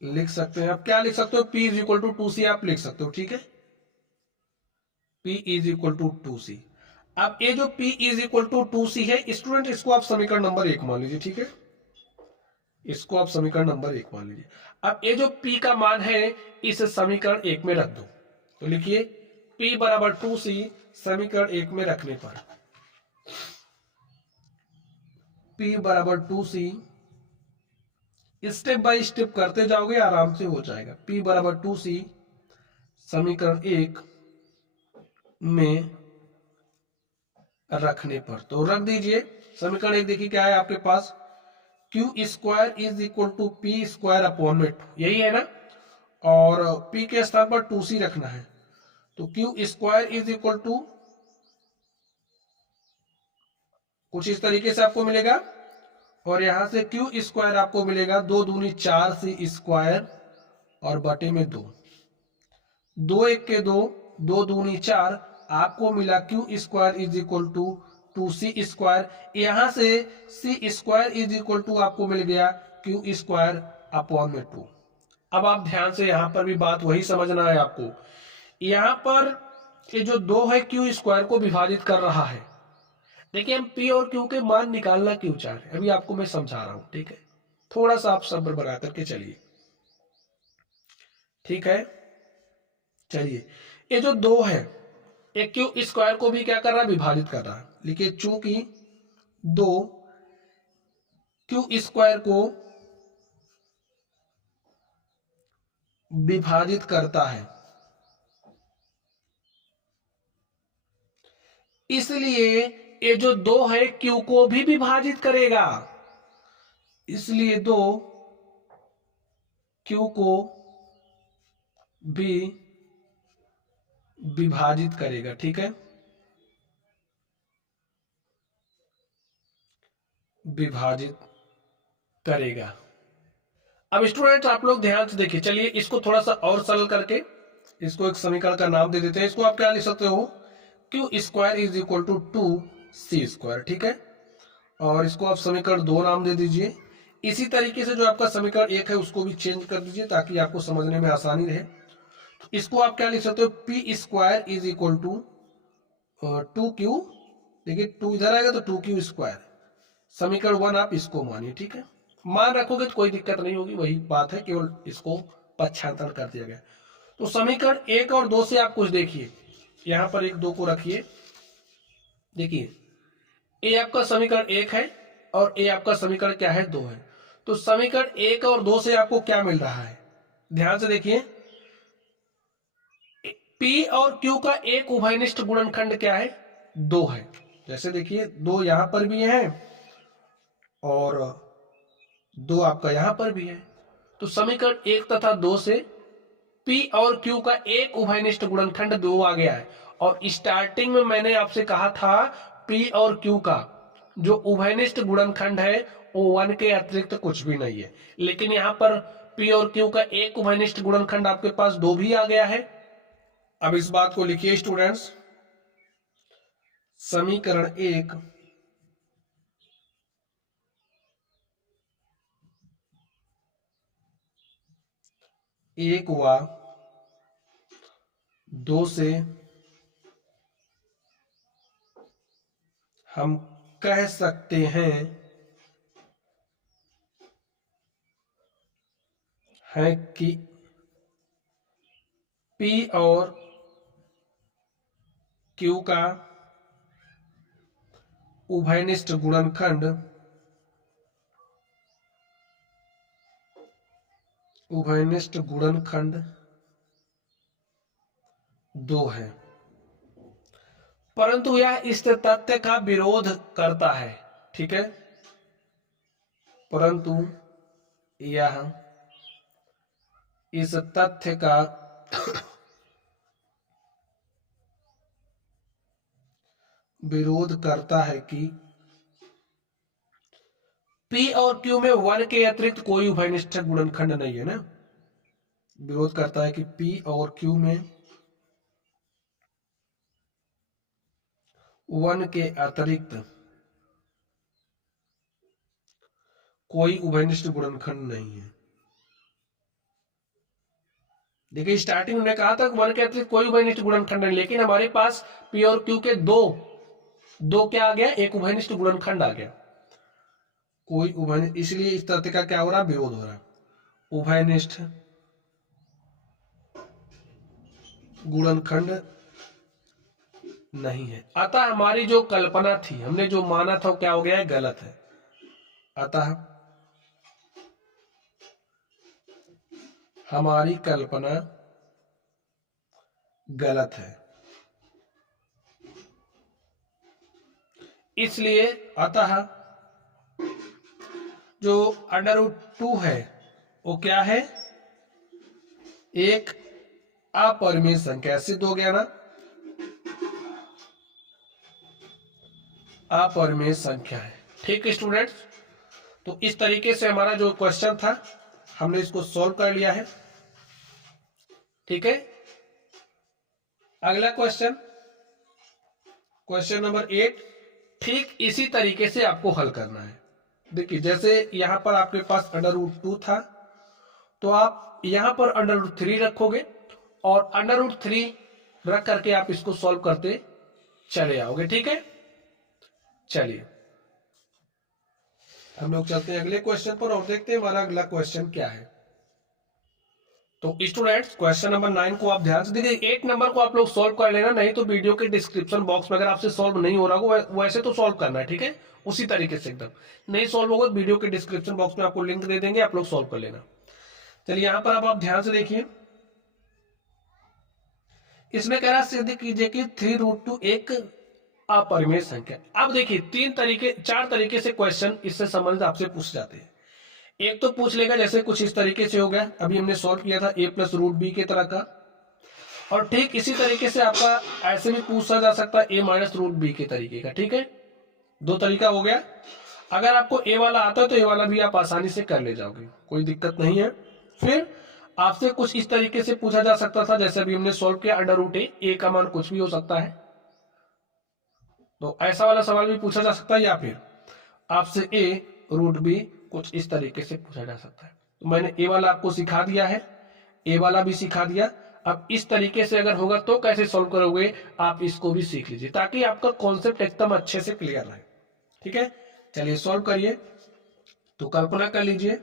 आप क्या लिख सकते हो, P is equal to 2C आप लिख सकते हो। ठीक है, P is equal to 2C। अब ये जो P is equal to 2C है स्टूडेंट, इसको आप समीकरण नंबर 1 मान लीजिए। ठीक है, इसको आप समीकरण नंबर 1 मान लीजिए। अब ये जो P का मान है इस समीकरण 1 में रख दो, तो लिखिए P बराबर 2C समीकरण 1 में रखने पर P बराबर 2C, स्टेप बाय स्टेप करते जाओगे आराम से हो जाएगा। P बराबर 2C समीकरण 1 में रखने पर, तो रख दीजिए समीकरण 1। देखिए क्या है आपके पास, Q square is equal to P square upon में 2, यही है ना, और P के स्थान पर 2C रखना है, तो Q square is equal to कुछ इस तरीके से आपको मिलेगा, और यहां से क्यू स्क्वायर आपको मिलेगा 2 दूनी 4C स्क्वायर और बटे में 2, 2 1 के 2, 2 दूनी 4, आपको मिला Q square is equal to 2C square. यहां से C square is equal to आपको मिल गया क्यू स्क्वायर अपॉन में 2। अब आप ध्यान से यहां पर भी बात वही समझना है आपको, यहां पर ये जो 2 है क्यू स्क्वायर को विभाजित कर रहा है। देखिए हम P और Q के मान निकालना क्यों चाह रहे हैं, अभी आपको मैं समझा रहा हूं। ठीक है, थोड़ा सा आप सब्र बना करके चलिए। ठीक है, चलिए ये जो 2 है ये क्यू स्क्वायर को भी क्या कर रहा है, विभाजित कर रहा है। लिखिए चूंकि 2 क्यू स्क्वायर को विभाजित करता है, इसलिए ये जो 2 है क्यू को भी विभाजित करेगा, इसलिए 2 क्यू को भी विभाजित करेगा। ठीक है, विभाजित करेगा। अब स्टूडेंट आप लोग ध्यान से देखिए, चलिए इसको थोड़ा सा और सरल करके इसको एक समीकरण का नाम दे देते हैं। इसको आप क्या लिख सकते हो, Q square is equal to 2C square. ठीक है, और इसको आप समीकरण 2 नाम दे दीजिए। इसी तरीके से जो आपका समीकरण 1 है उसको भी चेंज कर दीजिए ताकि आपको समझने में आसानी रहे। तो इसको आप क्या लिख सकते हो, P square is equal to 2Q, देखिए 2 इधर आएगा तो 2Q स्क्वायर, समीकरण 1 आप इसको मानिए। ठीक है, मान रखोगे तो कोई दिक्कत नहीं होगी, वही बात है, केवल इसको पक्षांतर कर दिया गया। तो समीकरण 1 और 2 से आप कुछ देखिए, यहां पर 1 2 को रखिए। देखिए ये आपका समीकरण 1 है और ये आपका समीकरण क्या है, 2 है। तो समीकरण 1 और 2 से आपको क्या मिल रहा है, ध्यान से देखिए, P और Q का एक उभयनिष्ठ गुणनखंड क्या है, 2 है। जैसे देखिए 2 यहां पर भी है और 2 आपका यहां पर भी है, तो समीकरण 1 तथा 2 से P और Q का एक उभयनिष्ठ गुणनखंड 2 आ गया है। और स्टार्टिंग में मैंने आपसे कहा था P और Q का जो उभयनिष्ठ गुणनखंड है वो 1 के अतिरिक्त कुछ भी नहीं है, लेकिन यहां पर P और Q का एक उभयनिष्ठ गुणनखंड आपके पास 2 भी आ गया है। अब इस बात को लिखिए स्टूडेंट्स, समीकरण 1 1 व 2 से हम कह सकते हैं कि P और Q का उभयनिष्ठ गुणनखंड दो है, परंतु यह इस तथ्य का विरोध करता है। ठीक है, परंतु यह इस तथ्य का विरोध करता है कि P और Q में 1 के अतिरिक्त कोई उभयनिष्ठ गुणनखंड नहीं है ना। विरोध करता है कि P और Q में 1 के अतिरिक्त कोई उभयनिष्ठ गुणनखंड नहीं है। देखिए स्टार्टिंग में कहा था 1 के अतिरिक्त कोई उभयनिष्ठ गुणनखंड नहीं, लेकिन हमारे पास P और Q के दो क्या आ गया, एक उभयनिष्ठ गुणनखंड आ गया। कोई उभयनिष्ठ, इसलिए इस तथ्य का क्या हो रहा, विरोध हो रहा। उभयनिष्ठ गुणनखंड नहीं है। अतः हमारी जो कल्पना थी, हमने जो माना था, क्या हो गया है, गलत है। अतः हमारी कल्पना गलत है, इसलिए अतः जो √2 है वो क्या है, एक अपरिमेय संख्या। सिद्ध हो गया ना, अपरिमेय संख्या है। ठीक है स्टूडेंट्स, तो इस तरीके से हमारा जो क्वेश्चन था हमने इसको सॉल्व कर लिया है। ठीक है, अगला क्वेश्चन, क्वेश्चन नंबर 8, ठीक इसी तरीके से आपको हल करना है। देखिए जैसे यहां पर आपके पास √2 था, तो आप यहां पर √3 रखोगे और √3 रख करके आप इसको सॉल्व करते चले आओगे। ठीक है, चलिए हम लोग चलते हैं अगले क्वेश्चन पर और देखते हैं हमारा अगला क्वेश्चन क्या है। तो स्टूडेंट्स क्वेश्चन नंबर 9 को आप ध्यान से देखिए। 8 नंबर को आप लोग सॉल्व कर लेना, नहीं तो वीडियो के डिस्क्रिप्शन बॉक्स में अगर आपसे सॉल्व नहीं हो रहा हो वैसे तो सॉल्व करना है। ठीक है, उसी तरीके से एकदम नहीं सॉल्व होगा, वीडियो के डिस्क्रिप्शन बॉक्स में आपको लिंक दे देंगे, आप लोग सॉल्व कर लेना। चलिए यहां पर अब आप ध्यान से देखिए, इसमें कह रहा सिद्ध कीजिए कि 3√2 एक अपरिमेय संख्या। अब देखिए 4 तरीके से क्वेश्चन इससे संबंधित आपसे पूछ जाते हैं। एक तो पूछ लेगा जैसे कुछ इस तरीके से हो गया, अभी हमने सॉल्व किया था a+√b के तरह का, और ठीक इसी तरीके से आपका ऐसे भी पूछा जा सकता है a-√b के तरीके का। ठीक है, 2 तरीका हो गया। अगर आपको a वाला आता है तो a वाला भी आप आसानी से कर ले जाओगे, कोई दिक्कत नहीं है। फिर आपसे कुछ इस तरीके से पूछा जा सकता था, जैसे अभी हमने सॉल्व किया √a का मान कुछ भी हो सकता है, तो ऐसा वाला सवाल भी पूछा जा सकता है, या फिर आपसे a√b कुछ इस तरीके से पूछा जा सकता है। तो मैंने a वाला आपको सिखा दिया है, a वाला भी सिखा दिया। अब इस तरीके से अगर होगा तो कैसे सॉल्व करोगे, आप इसको भी सीख लीजिए ताकि आपका कॉन्सेप्ट एकदम अच्छे से क्लियर रहे। ठीक है, चलिए सॉल्व करिए। तो कल्पना कर लीजिए,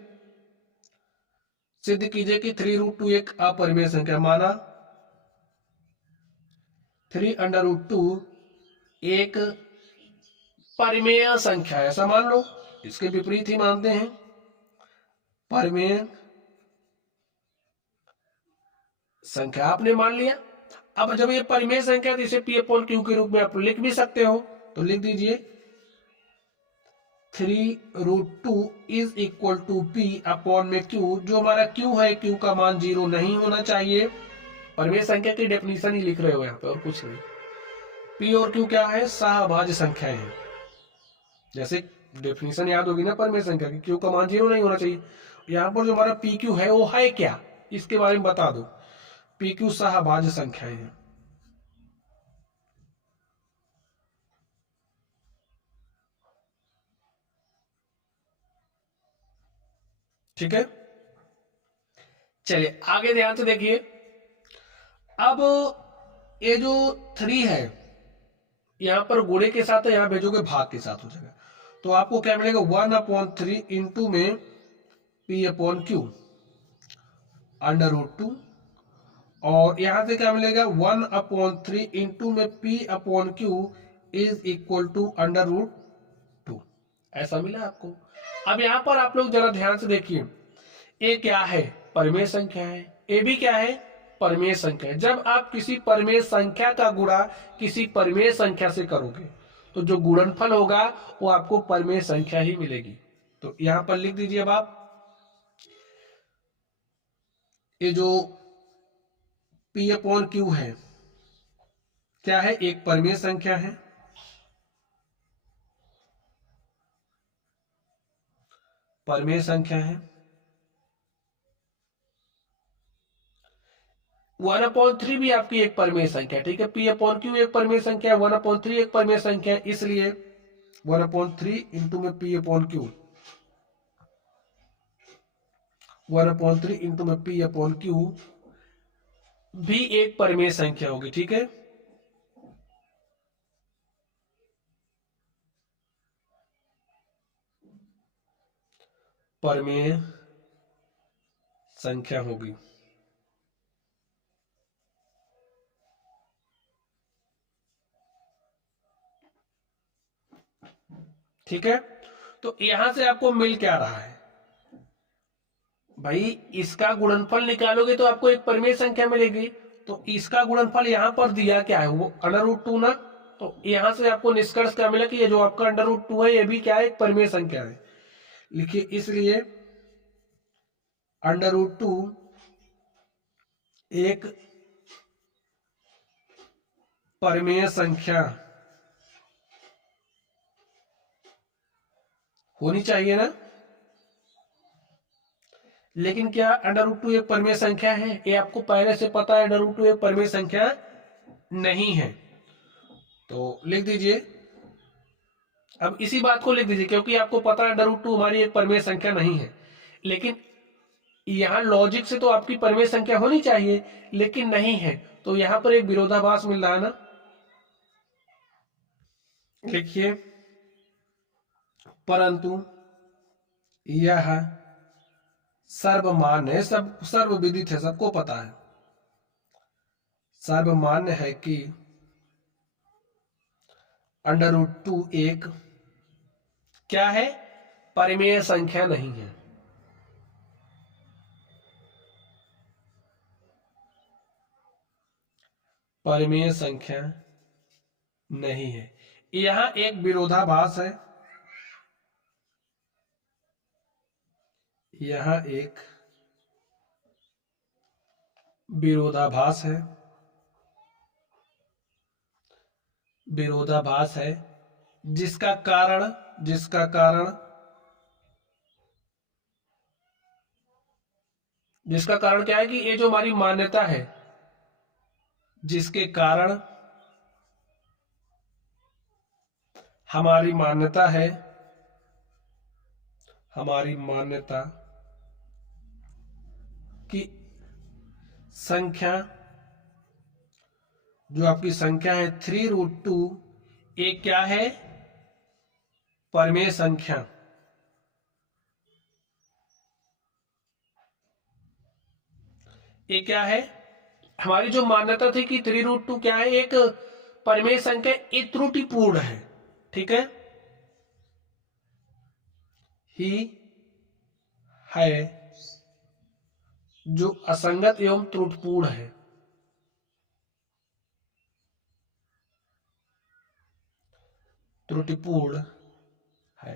सिद्ध कीजिए कि 3√2 एक अपरिमेय संख्या। माना 3√2 एक परिमेय संख्या है, ऐसा मान लो, इसके विपरीत ही मानते हैं, परिमेय संख्या आपने मान लिया। अब जब ये परिमेय संख्या है तो इसे P/Q के रूप में आप लिख भी सकते हो, तो लिख दीजिए 3√2 इज इक्वल टू P/Q। जो हमारा Q है, Q का मान 0 नहीं होना चाहिए। परिमेय संख्या की डेफिनेशन ही लिख रहे हो यहाँ पे, और कुछ नहीं। P और Q क्या है, सहभाज्य संख्याएं हैं। जैसे डेफिनेशन याद होगी ना परिमेय संख्या की, Q का मान 0 नहीं होना चाहिए। यहाँ पर जो हमारा PQ है वो है क्या, इसके बारे में बता दो। PQ सहभाज्य संख्याएं हैं। ठीक है, चलिए आगे ध्यान से देखिए। अब ये जो 3 है यहां पर गुणे के साथ है, यहां भेजोगे भाग के साथ हो जाएगा, तो आपको क्या मिलेगा 1/3 इंटू में P/Q √2, और यहां से क्या मिलेगा 1/3 इंटू में P/Q इज इक्वल टू √2 ऐसा मिला आपको। अब यहां पर आप लोग जरा ध्यान से देखिए, ए क्या है, परिमेय संख्या है, ए भी क्या है, परिमेय संख्या है। जब आप किसी परिमेय संख्या का गुणा किसी परिमेय संख्या से करोगे तो जो गुणनफल होगा वो आपको परिमेय संख्या ही मिलेगी। तो यहां पर लिख दीजिए अब आप, ये जो P अपॉन Q है क्या है, एक परिमेय संख्या है, परिमेय संख्या है। 1/3 भी आपकी एक परिमेय संख्या, ठीक है। P अपॉन Q एक परिमेय संख्या है, 1/3 एक परिमेय संख्या है, इसलिए 1/3 इंटू में P अपॉन Q, 1/3 इंटू में P अपॉन Q भी एक परिमेय संख्या होगी, ठीक है। परिमेय संख्या होगी, ठीक है। तो यहां से आपको मिल क्या रहा है भाई, इसका गुणनफल निकालोगे तो आपको एक परिमेय संख्या मिलेगी। तो इसका गुणनफल यहां पर दिया क्या है, वो √2 ना। तो यहां से आपको निष्कर्ष क्या मिला कि ये जो आपका √2 है ये भी क्या है, एक परिमेय संख्या है। लिखिए, इसलिए √2 एक परिमेय संख्या होनी चाहिए ना। लेकिन क्या √2 एक परिमेय संख्या है, ये आपको पहले से पता है √2 एक परिमेय संख्या नहीं है। तो लिख दीजिए, अब इसी बात को लिख दीजिए, क्योंकि आपको पता है √2 हमारी एक परिमेय संख्या नहीं है। लेकिन यहां लॉजिक से तो आपकी परिमेय संख्या होनी चाहिए, लेकिन नहीं है, तो यहां पर एक विरोधाभास मिल रहा है ना। लिखिए, परंतु यह सर्वमान्य है, सब सर्वविदित है, सबको पता है, सर्वमान्य है कि √2 एक क्या है, परिमेय संख्या नहीं है। परिमेय संख्या नहीं है। यहां एक विरोधाभास है, यहां एक विरोधाभास है, विरोधाभास है जिसका कारण क्या है कि ये जो हमारी मान्यता है, जिसके कारण हमारी मान्यता की संख्या, जो आपकी संख्या है 3√2, एक क्या है, परिमेय संख्या। ये क्या है, हमारी जो मान्यता थी कि 3√2 क्या है, एक परिमेय संख्या, ये त्रुटिपूर्ण है, ठीक है, ही है जो असंगत एवं त्रुटिपूर्ण है। त्रुटिपूर्ण है।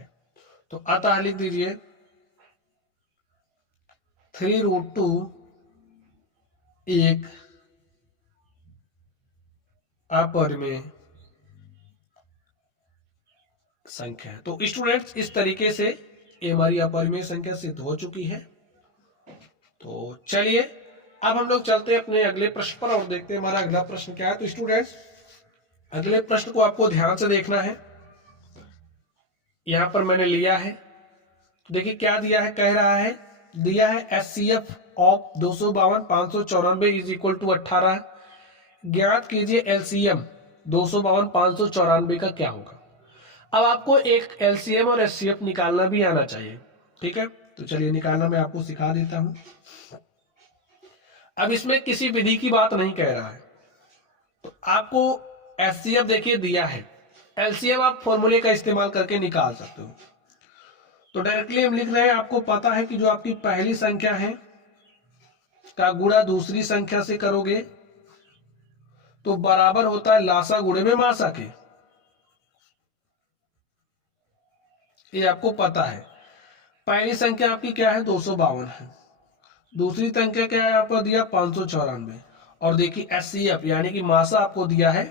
तो अतः लिख दीजिए 3√2 एक अपरिमेय संख्या है। तो स्टूडेंट्स, इस तरीके से ये हमारी अपरिमेय संख्या सिद्ध हो चुकी है। तो चलिए अब हम लोग चलते हैं अपने अगले प्रश्न पर और देखते हैं हमारा अगला प्रश्न क्या है। तो स्टूडेंट्स, अगले प्रश्न को आपको ध्यान से देखना है। यहां पर मैंने लिया है, तो देखिए क्या दिया है, कह रहा है, दिया है HCF of 252 594 is equal to 18। ज्ञात कीजिए LCM 252 594 का क्या होगा। अब आपको एक LCM और HCF निकालना भी आना चाहिए, ठीक है। तो चलिए निकालना मैं आपको सिखा देता हूं। अब इसमें किसी विधि की बात नहीं कह रहा है, तो आपको HCF देखिए दिया है, LCM आप फॉर्मूले का इस्तेमाल करके निकाल सकते हो। तो डायरेक्टली हम लिख रहे हैं, आपको पता है कि जो आपकी पहली संख्या है का गुणा दूसरी संख्या से करोगे तो बराबर होता है लासा गुणे में मासा के, ये आपको पता है। पहली संख्या आपकी क्या है 252 है, दूसरी संख्या क्या है आपको दिया 594, और देखिए एचसीएफ यानी कि मासा आपको दिया है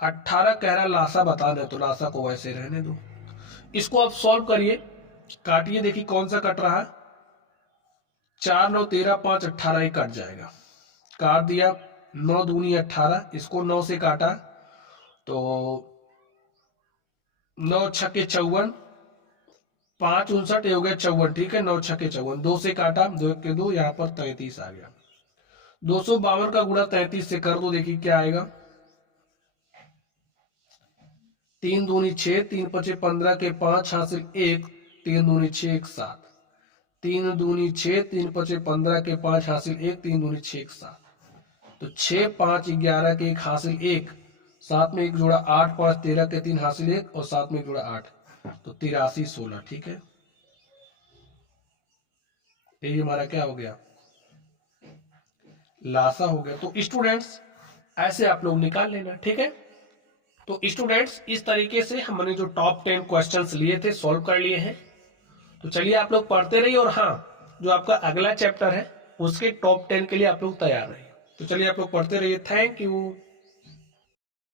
18, कह रहा लासा बताना है तो लासा को वैसे रहने दो। इसको आप सॉल्व करिए, काटिए, देखिए कौन सा कट रहा है, 4 9 13 5 18 ही कट जाएगा, काट दिया, 9 दूनी 18, इसको 9 से काटा तो 9 छक्के 54, 5 59 हो गया 54, ठीक है, 9 छक्के 54, 2 से काटा, 2 के 2, यहाँ पर 33 आ गया। 252 का गुणा 33 से कर दो, देखिए क्या आएगा, 3 दूनी 6, 3 पचे 15 के 5 हासिल 1, 3 दूनी 6 1 7, 3 दूनी 6, 3 पचे 15 के 5 हासिल 1, 3 दूनी 6 1 7, तो 6 5 11 के 1 हासिल 1, 7 में 1 जोड़ा 8 5 13 के 3 हासिल 1, और 7 में 1 जोड़ा 8, तो 83 16, ठीक है, ये हमारा क्या हो गया, लासा हो गया। तो स्टूडेंट्स ऐसे आप लोग निकाल लेना, ठीक है। तो स्टूडेंट्स इस तरीके से हमने जो टॉप 10 क्वेश्चंस लिए थे सॉल्व कर लिए हैं। तो चलिए आप लोग पढ़ते रहिए, और हाँ जो आपका अगला चैप्टर है उसके टॉप 10 के लिए आप लोग तैयार रहिए। तो चलिए आप लोग पढ़ते रहिए, थैंक यू।